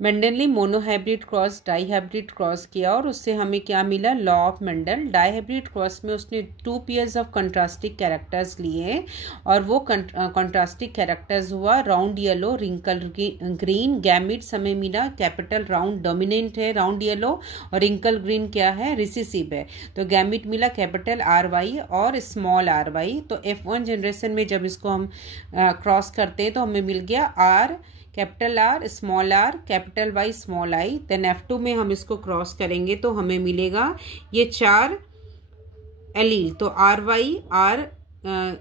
Mendel ने monohybrid cross dihybrid cross किया और उससे हमें क्या मिला, law of Mendel. Dihybrid cross में उसने 2 पेयर्स ऑफ कंट्रास्टिंग कैरेक्टर्स लिए और वो कंट्रास्टिंग कैरेक्टर्स हुआ round yellow, wrinkle green. Gametes हमें मिला कैपिटल राउंड डोमिनेंट है राउंड येलो, और रिंकल ग्रीन क्या है, रिसेसिव है। तो गैमिट मिला कैपिटल RY और स्मॉल RY। तो F1 जनरेशन में जब इसको हम क्रॉस करते हैं तो हमें मिल गया R capital R small r capital Y small I। Then F2 में हम इसको क्रॉस करेंगे तो हमें मिलेगा ये 4 एलील। तो RY R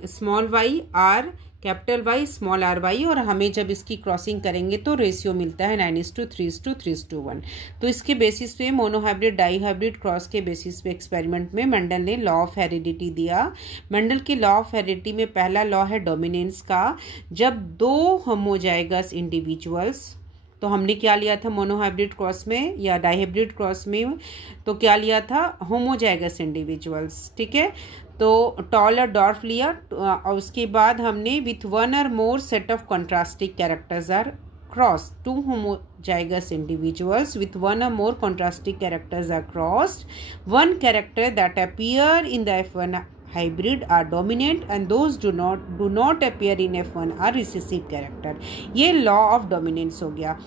small y R capital Y small RY, और हमें जब इसकी क्रॉसिंग करेंगे तो रेशियो मिलता है 9:3:3:1। तो इसके बेसिस पे मोनोहाइब्रिड डाईहाइब्रिड क्रॉस के बेसिस पे एक्सपेरिमेंट में मेंडल ने लॉ ऑफ हेरिडिटी दिया। मेंडल के लॉ ऑफ हेरिडिटी में पहला लॉ है डोमिनेंस का। जब 2 होमोजाइगस इंडिविजुअल्स, तो हमने क्या लिया था मोनोहाइब्रिड क्रॉस में या डाईहाइब्रिड क्रॉस में, तो क्या लिया था, होमोजाइगस इंडिविजुअल्स, ठीक है। तो टॉल और डॉर्फ लिया और उसके बाद हमने with 1 or more set of contrasting characters are cross. 2 homozygous individuals with 1 or more contrasting characters are crossed. 1 character that appear in the F1 hybrid are dominant and those do not appear in F1 are recessive character. ये law of dominance हो गया।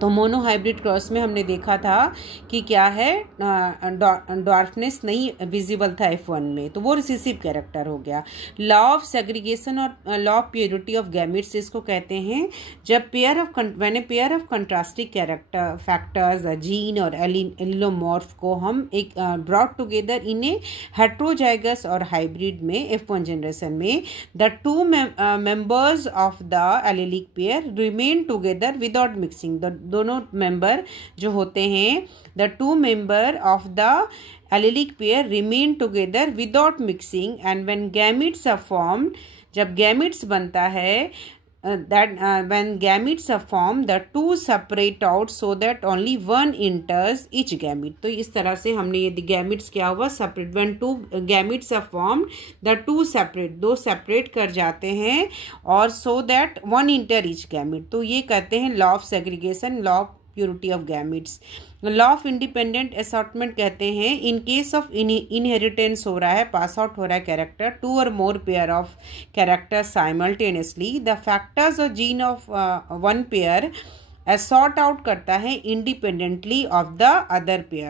तो monohybrid cross में हमने देखा था कि क्या है, डॉर्फनेस नहीं विजिबल था F1 में, तो वो रिसेसिव कैरेक्टर हो गया। लॉ ऑफ सेग्रीगेशन और law of purity of gametes इसको कहते हैं। जब pair of contrasting character factors gene और एलिलोमॉर्फ को हम एक brought together in a heterozygous और हाइब्रिड में F1 जनरेशन में, the 2 members of the allelic pair remain together without mixing. दोनों मेंबर जो होते हैं, the 2 members of the allelic pair remain together without mixing and when gametes are formed, जब gametes बनता है, when gametes are formed, the 2 separate out so that only 1 enters each gamete. तो इस तरह से हमने ये gametes क्या हुआ, separate, when 2 gametes are formed, the 2 separate, 2 separate कर जाते हैं और so that 1 enter each gamete. तो ये कहते हैं law of segregation, law of purity of gametes. Law of independent assortment कहते हैं, इन केस ऑफ इनहेरिटेंस हो रहा है, पास आउट हो रहा है character, 2 or more pair of character simultaneously, the factors or gene of 1 pair assort out करता है independently of the other pair.